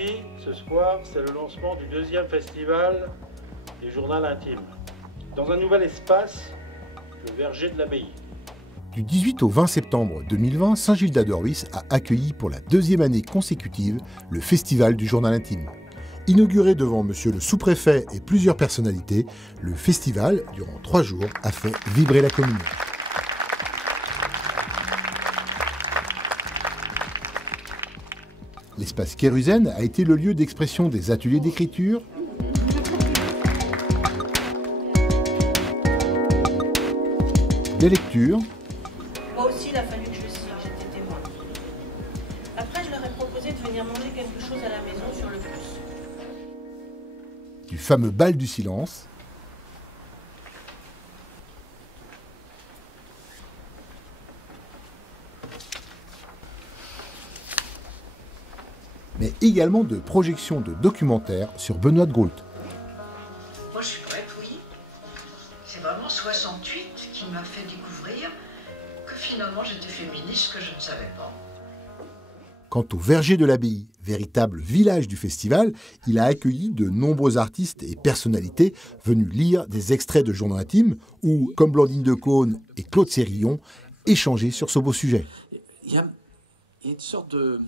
ici, ce soir, c'est le lancement du 2e festival des journaux intimes. Dans un nouvel espace, le verger de l'abbaye. Du 18 au 20 septembre 2020, Saint-Gildas-de-Rhuys a accueilli pour la 2e année consécutive le Festival du journal intime. Inauguré devant monsieur le sous-préfet et plusieurs personnalités, le festival, durant 3 jours, a fait vibrer la commune. L'espace Kérusène a été le lieu d'expression des ateliers d'écriture, des lectures. Moi aussi, il a fallu que je signe, j'étais témoin. Après, je leur ai proposé de venir manger quelque chose à la maison sur le pouce. Du fameux bal du silence. Mais également de projections de documentaires sur Benoît de Groult. Moi, je suis prête, oui. C'est vraiment 68 qui m'a fait découvrir que finalement j'étais féministe, que je ne savais pas. Quant au verger de l'abbaye, véritable village du festival, il a accueilli de nombreux artistes et personnalités venus lire des extraits de journaux intimes ou, comme Blandine de Caunes et Claude Sérillon, échanger sur ce beau sujet. Il y a une sorte de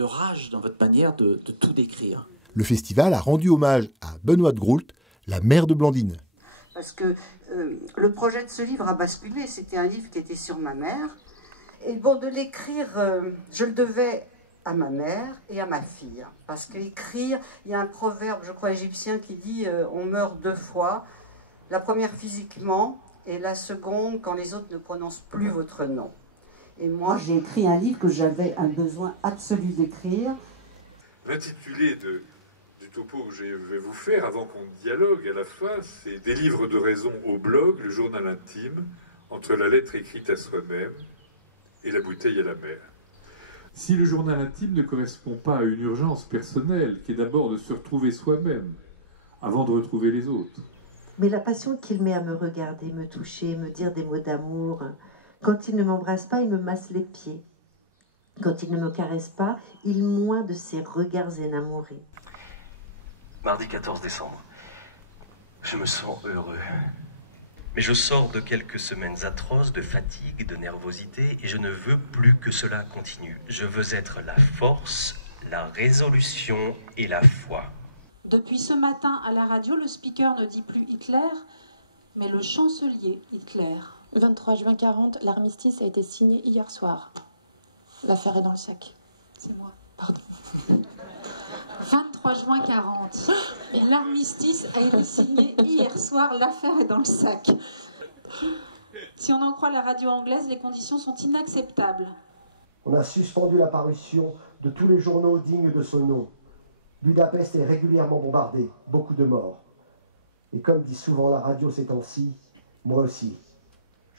rage dans votre manière de tout décrire. Le festival a rendu hommage à Benoît de Groult, la mère de Blandine. Parce que le projet de ce livre a basculé, c'était un livre qui était sur ma mère. Et bon, de l'écrire, je le devais à ma mère et à ma fille. Parce qu'écrire, il y a un proverbe, je crois, égyptien qui dit on meurt 2 fois. La première physiquement et la seconde quand les autres ne prononcent plus votre nom. Et moi, j'ai écrit un livre que j'avais un besoin absolu d'écrire. L'intitulé du topo que je vais vous faire avant qu'on dialogue à la fin, c'est « Des livres de raison au blog, le journal intime, entre la lettre écrite à soi-même et la bouteille à la mer ». Si le journal intime ne correspond pas à une urgence personnelle, qui est d'abord de se retrouver soi-même, avant de retrouver les autres. Mais la passion qu'il met à me regarder, me toucher, me dire des mots d'amour, quand il ne m'embrasse pas, il me masse les pieds. Quand il ne me caresse pas, il moint de ses regards énamourés. Mardi 14 décembre. Je me sens heureux. Mais je sors de quelques semaines atroces de fatigue, de nervosité, et je ne veux plus que cela continue. Je veux être la force, la résolution et la foi. Depuis ce matin à la radio, le speaker ne dit plus Hitler, mais le chancelier Hitler. 23 juin 40, l'armistice a été signé hier soir. L'affaire est dans le sac. C'est moi, pardon. 23 juin 40. L'armistice a été signé hier soir. L'affaire est dans le sac. Si on en croit la radio anglaise, les conditions sont inacceptables. On a suspendu la parution de tous les journaux dignes de ce nom. Budapest est régulièrement bombardée, beaucoup de morts. Et comme dit souvent la radio ces temps-ci, moi aussi,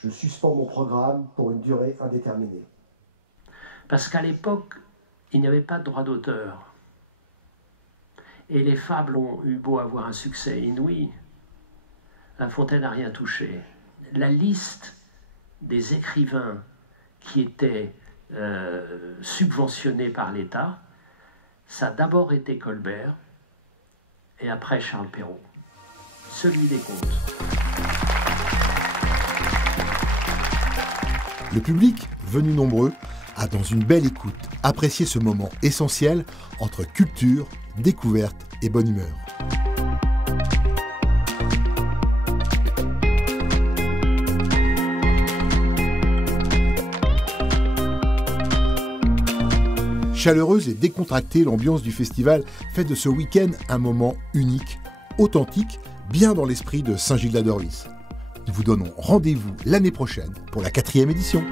je suspends mon programme pour une durée indéterminée. Parce qu'à l'époque, il n'y avait pas de droit d'auteur. Et les fables ont eu beau avoir un succès inouï. La Fontaine n'a rien touché. La liste des écrivains qui étaient subventionnés par l'État, ça a d'abord été Colbert et après Charles Perrault. Celui des contes. Le public, venu nombreux, a dans une belle écoute apprécié ce moment essentiel entre culture, découverte et bonne humeur. Chaleureuse et décontractée, l'ambiance du festival fait de ce week-end un moment unique, authentique, bien dans l'esprit de Saint-Gildas-de-Rhuys. Nous vous donnons rendez-vous l'année prochaine pour la 4e édition.